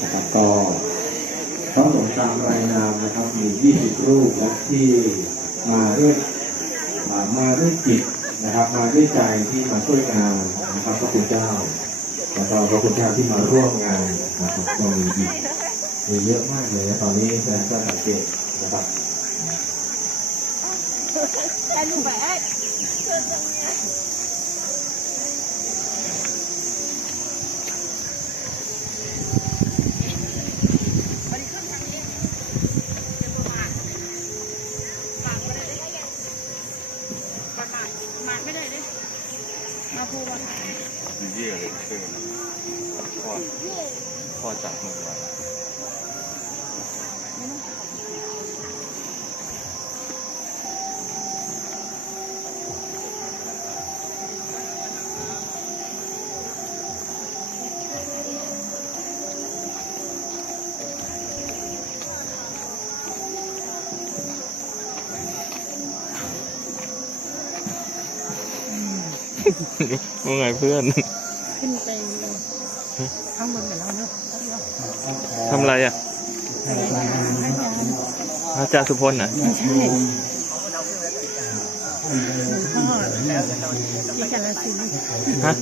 นะครับก็พระสงตามรายนามนะครับ มี 20 รูปและที่มาด้วยอ่ามาด้วยจิตนะครับ มาด้วยใจที่มาช่วยงานนะครับพระคุณเจ้าแล้วก็พระคุณเจ้าที่มาร่วมงานนะครับก็มีอีกมีเยอะมากเลยนะตอนนี้แฟนก็สังเกตนะครับ หมาไม่ได้เลยมาพูดว่า เยี่ยเลยเชื่อนพ่อพ่อจับมือไว้ ว่าไงเพื่อน ขึ้นไปข้างบนกับเราเนอะทำอะไรอะให้ยาให้ยาพระอาจารย์สุพลน่ะไม่ใช่หลวงพ่อที่กาลสินธุ์ฮะ